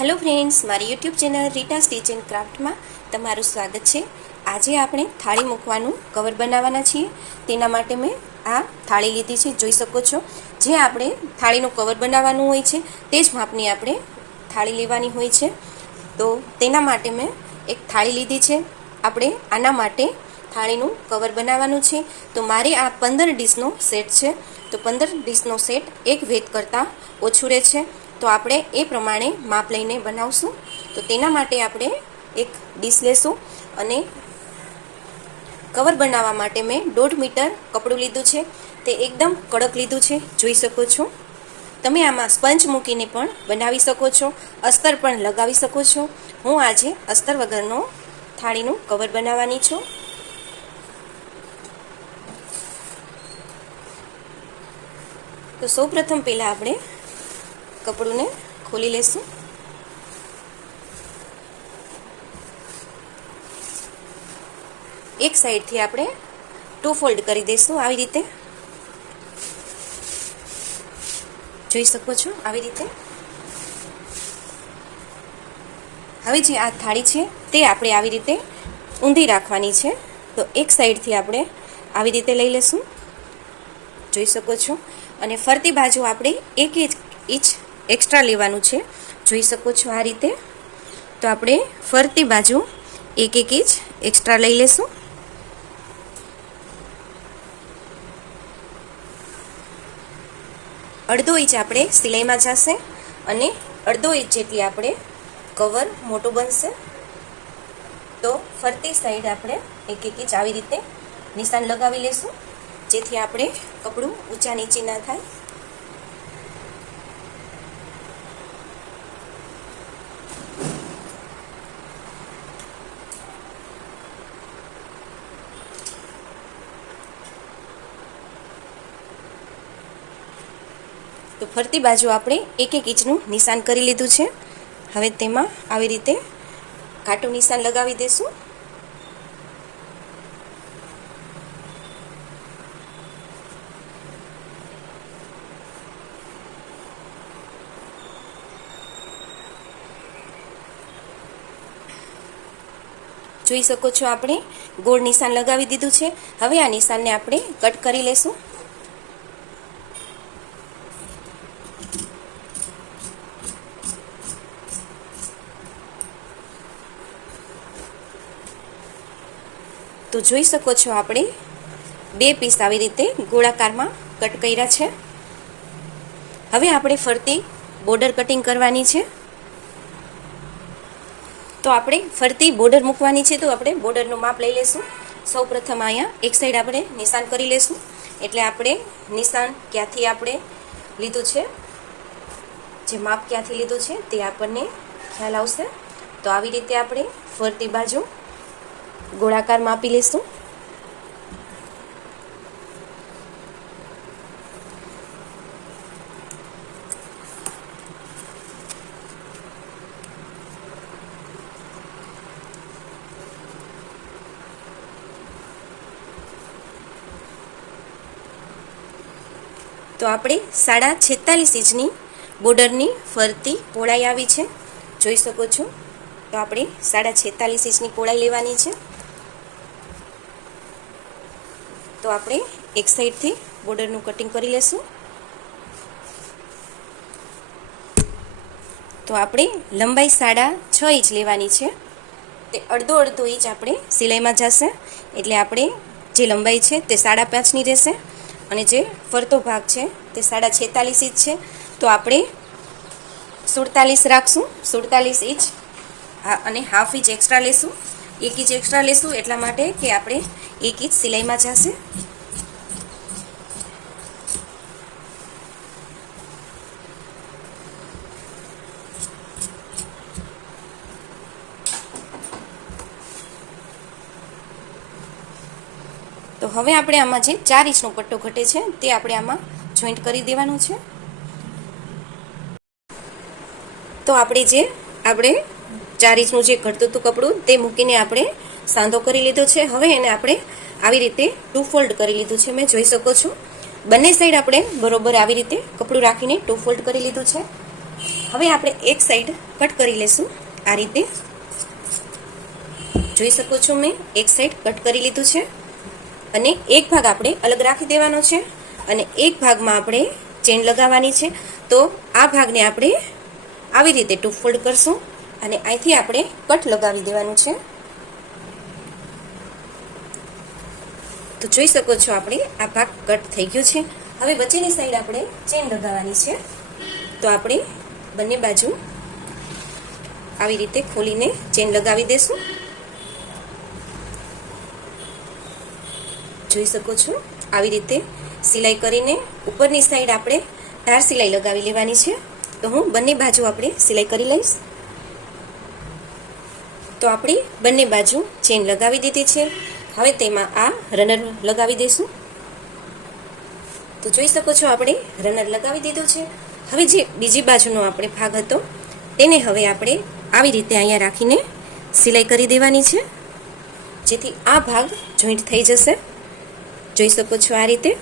Hello friends મારી YouTube channel Rita stitch and ક્રાફ્ટમાં તમારું સ્વાગત છે. આજે આપણે થાળી મૂકવાનું કવર બનાવવાના છીએ. તેના માટે મેં આ થાળી લીધી છે, જોઈ શકો છો. જે આપણે થાળીનું કવર બનાવવાનું હોય છે, તે જ માપની આપણે થાળી લેવાની હોય છે. તો તેના માટે મેં એક થાળી લીધી છે. આપણે આના માટે થાળીનું કવર બનાવવાનું છે. તો મારે આ પંદર ડીશનો સેટ છે. તો પંદર ડીશનો સેટ એક વેદ કરતાં ઓછું રહે છે. તો આપણે એ પ્રમાણે માપ લઈને બનાવશું. તો તેના માટે આપણે એક ડીશ લેશું અને કવર બનાવવા માટે મેં દોઢ મીટર કપડું લીધું છે. તે એકદમ કડક લીધું છે. જોઈ શકો છો. તમે આમાં સ્પંજ મૂકીને પણ બનાવી શકો છો. અસ્તર પણ લગાવી શકો છો. હું આજે અસ્તર વગરનો થાળીનું કવર બનાવવાની છું. તો સૌ પ્રથમ પહેલાં આપણે કપડુંને ખોલી લેશું. એક સાઈડથી આપણે ટુ ફોલ્ડ કરી દઈશું આવી રીતે. જોઈ શકો છો આવી રીતે. હવે જે આ થાળી છે તે આપણે આવી રીતે ઊંધી રાખવાની છે. તો એક સાઈડથી આપણે આવી રીતે લઈ લેશું. જોઈ શકો છો અને ફરતી બાજુ આપણે એક ઇંચ એક્સ્ટ્રા લેવાનું છે. જોઈ શકો છો આ રીતે. તો આપણે ફરતી બાજુ એક એક ઇંચ એક્સ્ટ્રા લઈ લેશું. અડધો ઇંચ આપણે સિલાઈમાં જશે અને અડધો ઇંચ જેટલી આપણે કવર મોટું બનશે. તો ફરતી સાઈડ આપણે એક એક ઇંચ આવી રીતે નિશાન લગાવી લેશું. જેથી આપણે કપડું ઊંચા નીચે ના થાય. તો ફરતી બાજુ આપણે એક એક ઇંચનું નિશાન કરી લીધું છે. હવે તેમાં આવી રીતે ઘાટું નિશાન લગાવી દેશું. જોઈ શકો છો આપણે. ગોળ નિશાન લગાવી દીધું છે. હવે આ નિશાનને આપણે કટ કરી લેશું. તો જોઈ શકો છો આપણે બે પીસ આવી રીતે ગોળાકારમાં કટ કર્યા છે. હવે આપણે ફરતી બોર્ડર કટિંગ કરવાની છે. તો આપણે ફરતી બોર્ડર મૂકવાની છે, તો આપણે બોર્ડરનું માપ લઈ લેશું. સૌ પ્રથમ અહીંયા એક સાઈડ આપણે નિશાન કરી લેશું. એટલે આપણે નિશાન ક્યાંથી આપણે લીધું છે, જે માપ ક્યાંથી લીધું છે, તે આપણને ખ્યાલ આવશે. તો આવી રીતે આપણે ફરતી બાજુ ગોળાકાર માપી લેશું. તો આપણે સાડા છેતાલીસ ઇંચની બોર્ડરની ફરતી પહોળાઈ આવી છે. જોઈ શકો છો. તો આપણે સાડા છેતાલીસ ઇંચની પહોળાઈ લેવાની છે. તો આપણે એક સાઈડથી બોર્ડરનું કટિંગ કરી લેશું. તો આપણે લંબાઈ સાડા છ ઇંચ લેવાની છે. તે અડધો અડધો ઇંચ આપણે સિલાઈમાં જશે. એટલે આપણે જે લંબાઈ છે તે સાડા પાંચની રહેશે. અને જે ફરતો ભાગ છે તે સાડા છેતાલીસ ઇંચ છે. તો આપણે સુડતાલીસ રાખશું. સુડતાલીસ ઇંચ અને હાફ ઇંચ એક્સ્ટ્રા લેશું. એક ઇંચ એક્સ્ટ્રા લેશું એટલા માટે કે આપણે એક ઇંચ સિલાઈમાં જશે. હવે આપણે આમાં જે ચાર ઇંચનો પટ્ટો ઘટે છે, તે આપણે આમાં જોઈન્ટ કરી દેવાનો છે. તો આપણે જે, આપણે ચાર ઇંચનું જે ઘટતું હતું કપડું, તે મૂકીને આપણે સાંધો કરી લીધો છે. હવે એને આપણે આવી રીતે ટુ ફોલ્ડ કરી લીધું છે. મેં જોઈ શકો છો. બંને સાઈડ આપણે બરોબર આવી રીતે કપડું રાખીને ટુ ફોલ્ડ કરી લીધું છે. હવે આપણે એક સાઈડ કટ કરી લેશું. આ રીતે. જોઈ શકો છો મેં, એક સાઈડ કટ કરી લીધું છે. અને એક ભાગ આપણે અલગ રાખી દેવાનો છે અને એક ભાગમાં આપણે ચેન લગાવવાની છે. તો આ ભાગને આપણે આવી રીતે ટુ ફોલ્ડ કરશું અને અહીંથી આપણે કટ લગાવી દેવાનું છે. તો જોઈ શકો છો આપણે આ ભાગ કટ થઈ ગયો છે. હવે વચ્ચેની સાઈડ આપણે ચેન લગાવવાની છે. તો આપણે બંને બાજુ આવી રીતે ખોલીને ચેન લગાવી દેશું. જોઈ શકો છો. આવી રીતે સિલાઈ કરીને ઉપરની સાઈડ આપણે ધાર સિલાઈ લગાવી લેવાની છે. તો હું બંને બાજુ આપણે સિલાઈ કરી લઈશ. તો આપણી બંને બાજુ ચેન લગાવી દીધી છે. હવે તેમાં આ રનર લગાવી દઈશું. તો જોઈ શકો છો આપણે રનર લગાવી દીધો છે. હવે જે બીજી બાજુનો આપણે ભાગ હતો, તેને હવે આપણે આવી રીતે અહીંયા રાખીને સિલાઈ કરી દેવાની છે. જેથી આ ભાગ જોઈન્ટ થઈ જશે. જોઈ શકો છો આ રીતે.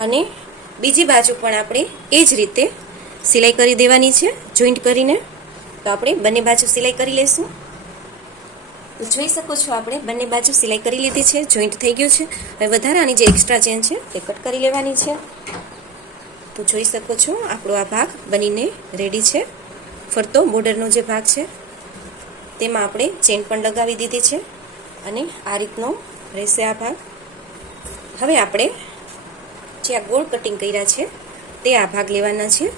અને બીજી બાજુ પણ આપણે એ જ રીતે સિલાઈ કરી દેવાની છે, જોઈન્ટ કરીને. તો આપણે બંને બાજુ સિલાઈ કરી લઈશું જોઈ શકો છો આપણે બંને બાજુ સિલાઈ કરી લીધી છે, જોઈન્ટ થઈ ગયું છે. હવે વધારાની જે એક્સ્ટ્રા ચેન છે તે કટ કરી લેવાની છે. તો જોઈ શકો છો આપણો આ ભાગ બનીને રેડી છે. ફરતો બોર્ડરનો જે ભાગ છે, તેમાં આપણે ચેન પણ લગાવી દીધી છે. અને આ રીતનો રહેશે આ ભાગ. હવે આપણે જે આ ગોળ કટિંગ કર્યા છે, તે આ ભાગ લેવાના છે.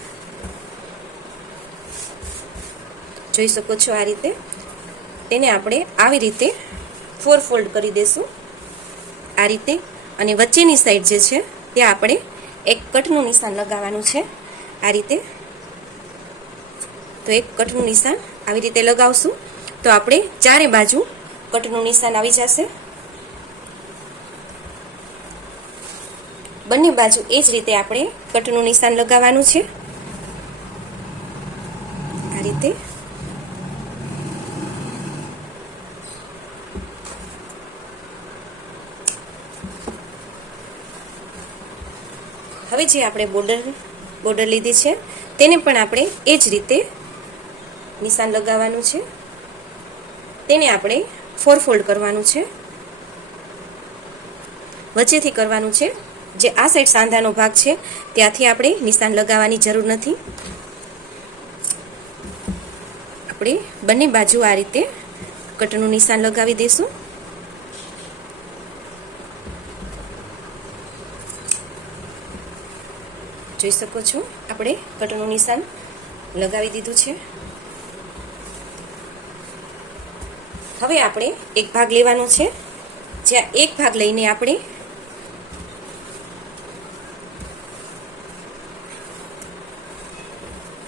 જોઈ શકો છો આ રીતે. તેને આપણે આવી રીતે ફોર ફોલ્ડ કરી દેશું. આ રીતે અને વચ્ચેની સાઈડ જે છે, તે આપણે એક કટનું નિશાન લગાવવાનું છે. આ રીતે. તો એક કટનું નિશાન આવી રીતે લગાવશું. તો આપણે ચારે બાજુ કટનું નિશાન આવી જશે. બંને બાજુ એ જ રીતે આપણે કટનું નિશાન લગાવવાનું છે. આ રીતે. હવે જે આપણે બોર્ડર બોર્ડર લીધી છે, તેને પણ આપણે એ જ રીતે નિશાન લગાવવાનું છે. તેને આપણે ફોર ફોલ્ડ કરવાનું છે. વચ્ચેથી કરવાનું છે. જે આ સાઈડ સાંધાનો ભાગ છે, ત્યાંથી આપણે નિશાન લગાવવાની જરૂર નથી. આપણે બંને બાજુ આ રીતે કટનું નિશાન લગાવી દઈશું. જોઈ શકો છો, આપણે કટનું નિશાન લગાવી દીધું છે. હવે આપણે એક ભાગ લેવાનો છે. જ્યાં એક ભાગ લઈને આપણે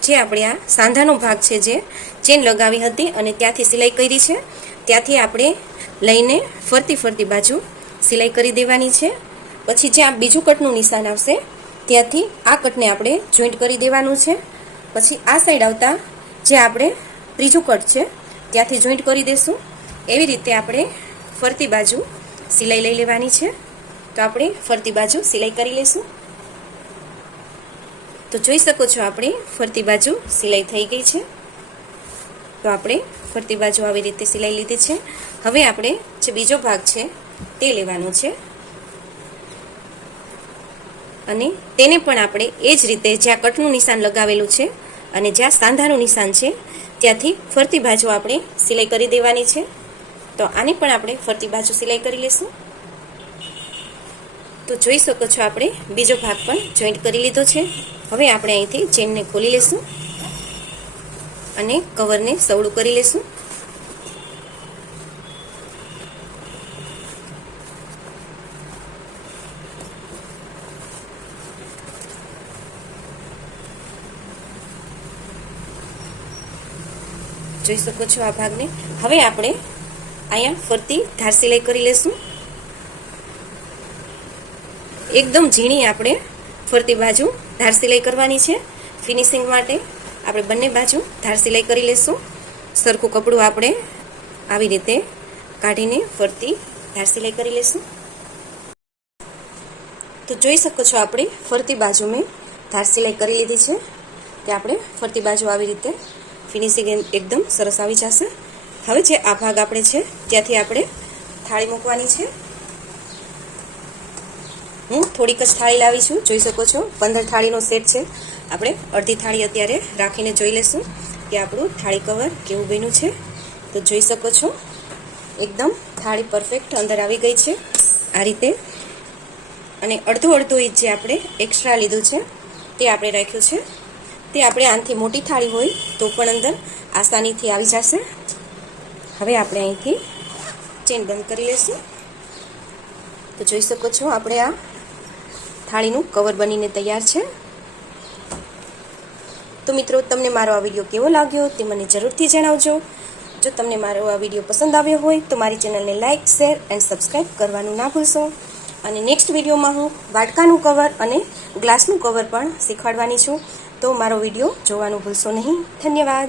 જે આપણે આ સાંધાનો ભાગ છે જે ચેન લગાવી હતી અને ત્યાંથી સિલાઈ કરી છે. ત્યાંથી આપણે લઈને ફરતી ફરતી બાજુ સિલાઈ કરી દેવાની છે. પછી જ્યાં બીજું કટનું નિશાન આવશે, ત્યાંથી આ કટને આપણે જોઈન્ટ કરી દેવાનું છે. પછી આ સાઈડ આવતા જે આપણે ત્રીજું કટ છે, ત્યાંથી જોઈન્ટ કરી દેશું. એવી રીતે આપણે ફરતી બાજુ સિલાઈ લઈ લેવાની છે. તો આપણે ફરતી બાજુ સિલાઈ કરી લઈશું તો જોઈ શકો છો આપણે, ફરતી બાજુ સિલાઈ થઈ ગઈ છે. તો આપણે ફરતી બાજુ આવી રીતે સિલાઈ લીધી છે. હવે આપણે જે બીજો ભાગ છે તે લેવાનો છે. અને તેને પણ આપણે એ જ રીતે જ્યાં કટનું નિશાન લગાવેલું છે અને જ્યાં સાંધાનું નિશાન છે, ત્યાંથી ફરતી બાજુ આપણે સિલાઈ કરી દેવાની છે. તો આની પણ આપણે ફરતી બાજુ સિલાઈ કરી લઈશું તો જોઈ શકો છો આપણે બીજો ભાગ પણ જોઈન્ટ કરી લીધો છે. હવે આપણે અહીંથી ચેનને ખોલી લેશું અને કવરને સવળું કરી લેશું જોઈ શકો છો આ ભાગને. હવે આપણે અહીંયા ફરતી ધાર સિલાઈ કરી લેશું એકદમ ઝીણી આપણે ફરતી બાજુ ધાર સિલાઈ કરવાની છે ફિનિશિંગ માટે. આપણે બંને બાજુ ધાર સિલાઈ કરી લેશું. સરખું કપડું આપણે આવી રીતે કાઢીને ફરતી ધાર સિલાઈ કરી લેશું. તો જોઈ શકો છો આપણે, ફરતી બાજુ મેં ધાર સિલાઈ કરી લીધી છે. તે આપણે ફરતી બાજુ આવી રીતે ફિનિશિંગ એકદમ સરસ આવી જશે. હવે જે આ ભાગ આપણે છે, ત્યાંથી આપણે થાળી મૂકવાની છે. હું થોડીક જ થાળી લાવી છું જોઈ શકો છો. પંદર થાળીનો સેટ છે. આપણે અડધી થાળી અત્યારે રાખીને જોઈ લેશું કે આપણું થાળી કવર કેવું બન્યું છે. તો જોઈ શકો છો, એકદમ થાળી પરફેક્ટ અંદર આવી ગઈ છે આ રીતે. અને અડધો અડધો ઇંચ જે આપણે એક્સ્ટ્રા લીધું છે, તે આપણે રાખ્યું છે. તે આપણે આનાથી મોટી થાળી હોય તો પણ અંદર આસાનીથી આવી જશે. હવે આપણે અહીંથી ચેન બંધ કરી લઈશું. તો જોઈ શકો છો, આપણે આ થાળીનું કવર બનીને તૈયાર છે. તો મિત્રો, તમને મારો આ વીડિયો કેવો લાગ્યો તે મને જરૂરથી જણાવજો. જો તમને મારો આ વીડિયો પસંદ આવ્યો હોય, તો મારી ચેનલને લાઇક શેર એન્ડ સબસ્ક્રાઈબ કરવાનું ના ભૂલશો. અને નેક્સ્ટ વિડીયોમાં હું વાટકાનું કવર અને ગ્લાસનું કવર પણ શીખવાડવાની છું. તો મારો વીડિયો જોવાનું ભૂલશો નહીં. ધન્યવાદ.